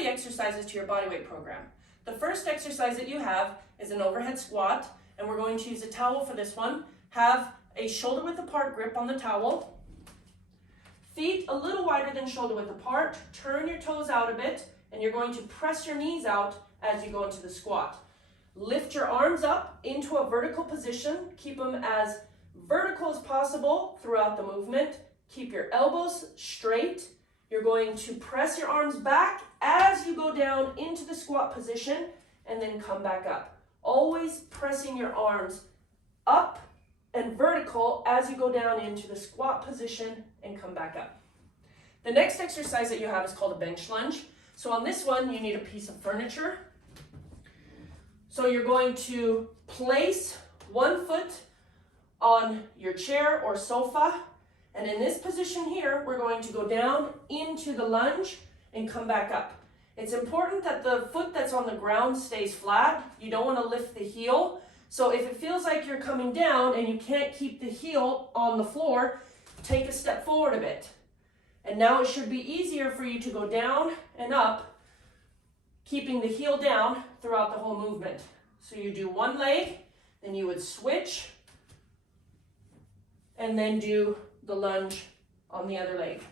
the exercises to your bodyweight program. The first exercise that you have is an overhead squat, and we're going to use a towel for this one. Have a shoulder width apart grip on the towel. Feet a little wider than shoulder width apart. Turn your toes out a bit, and you're going to press your knees out as you go into the squat. Lift your arms up into a vertical position. Keep them as vertical as possible throughout the movement. Keep your elbows straight. You're going to press your arms back as you go down into the squat position and then come back up. Always pressing your arms up and vertical as you go down into the squat position and come back up. The next exercise that you have is called a bench lunge. So on this one, you need a piece of furniture. So you're going to place one foot on your chair or sofa. And in this position here, we're going to go down into the lunge and come back up. It's important that the foot that's on the ground stays flat. You don't want to lift the heel. So if it feels like you're coming down and you can't keep the heel on the floor, take a step forward a bit. And now it should be easier for you to go down and up, keeping the heel down throughout the whole movement. So you do one leg, then you would switch, and then do the lunge on the other leg.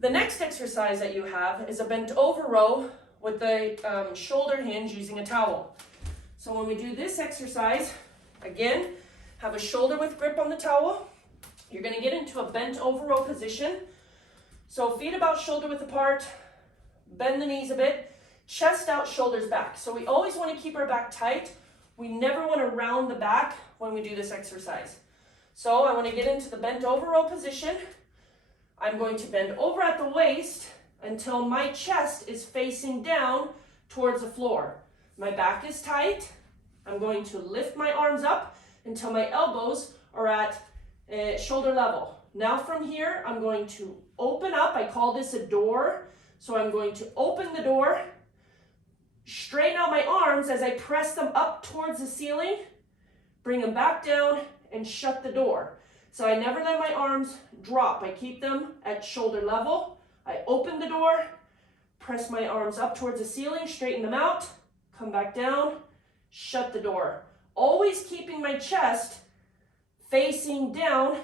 The next exercise that you have is a bent over row with the shoulder hinge using a towel. So when we do this exercise, again, have a shoulder width grip on the towel. You're going to get into a bent over row position. So feet about shoulder width apart, bend the knees a bit, chest out, shoulders back. So we always want to keep our back tight. We never want to round the back when we do this exercise. So I want to get into the bent over row position. I'm going to bend over at the waist until my chest is facing down towards the floor. My back is tight. I'm going to lift my arms up until my elbows are at shoulder level. Now from here, I'm going to open up. I call this a door. So I'm going to open the door, straighten out my arms as I press them up towards the ceiling, bring them back down, and shut the door. So I never let my arms drop. I keep them at shoulder level. I open the door, press my arms up towards the ceiling, straighten them out, come back down, shut the door. Always keeping my chest facing down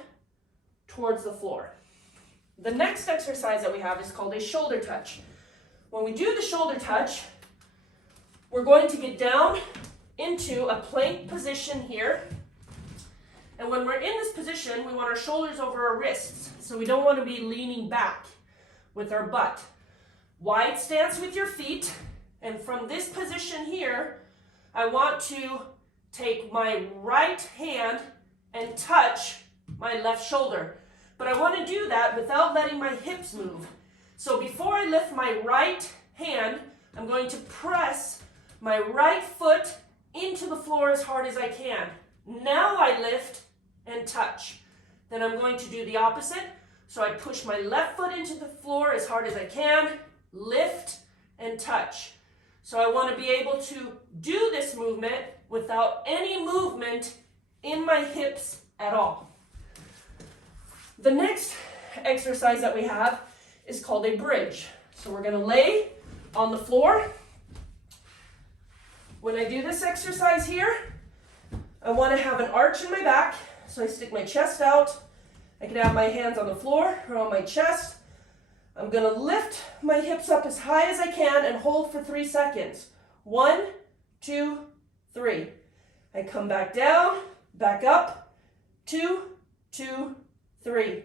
towards the floor. The next exercise that we have is called a shoulder touch. When we do the shoulder touch, we're going to get down into a plank position here. And when we're in this position, we want our shoulders over our wrists. So we don't want to be leaning back with our butt. Wide stance with your feet. And from this position here, I want to take my right hand and touch my left shoulder. But I want to do that without letting my hips move. So before I lift my right hand, I'm going to press my right foot into the floor as hard as I can. Now I lift and touch. Then I'm going to do the opposite. So I push my left foot into the floor as hard as I can, lift and touch. So I want to be able to do this movement without any movement in my hips at all. The next exercise that we have is called a bridge. So we're going to lay on the floor. When I do this exercise here, I want to have an arch in my back. So I stick my chest out. I can have my hands on the floor or on my chest. I'm going to lift my hips up as high as I can and hold for 3 seconds. 1, 2, 3. I come back down, back up, 2, 2, 3.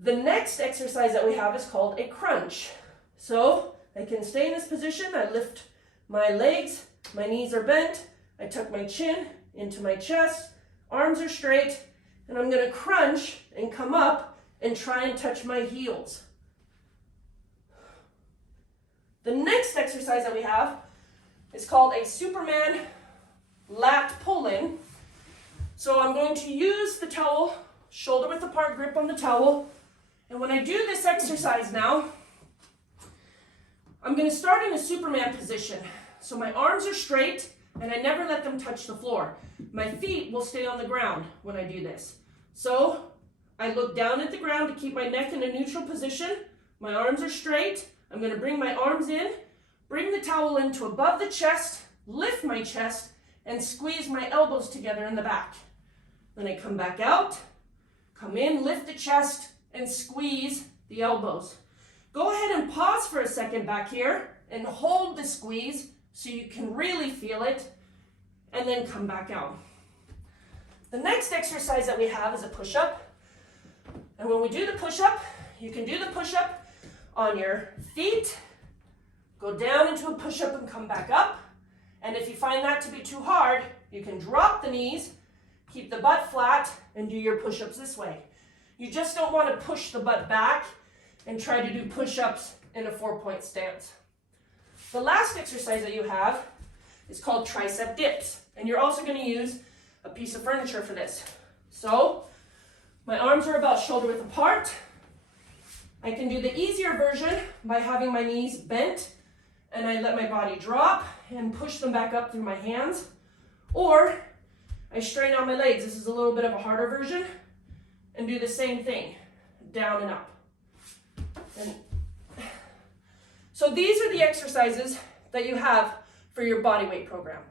The next exercise that we have is called a crunch. So I can stay in this position. I lift my legs, my knees are bent. I tuck my chin into my chest, arms are straight, and I'm going to crunch and come up and try and touch my heels. The next exercise that we have is called a Superman lat pull-in. So I'm going to use the towel, shoulder width apart grip on the towel. And when I do this exercise now, I'm going to start in a Superman position. So my arms are straight and I never let them touch the floor. My feet will stay on the ground when I do this. So I look down at the ground to keep my neck in a neutral position. My arms are straight. I'm going to bring my arms in, bring the towel into above the chest, lift my chest, and squeeze my elbows together in the back. Then I come back out, come in, lift the chest, and squeeze the elbows. Go ahead and pause for a second back here and hold the squeeze so you can really feel it, and then come back out. The next exercise that we have is a push-up. And when we do the push-up, you can do the push-up on your feet, go down into a push-up and come back up. And if you find that to be too hard, you can drop the knees, keep the butt flat, and do your push-ups this way. You just don't want to push the butt back and try to do push-ups in a 4-point stance. The last exercise that you have is called tricep dips. And you're also going to use a piece of furniture for this. So, my arms are about shoulder width apart. I can do the easier version by having my knees bent and I let my body drop and push them back up through my hands. Or I straighten out my legs. This is a little bit of a harder version. And do the same thing, down and up. And so these are the exercises that you have for your body weight program.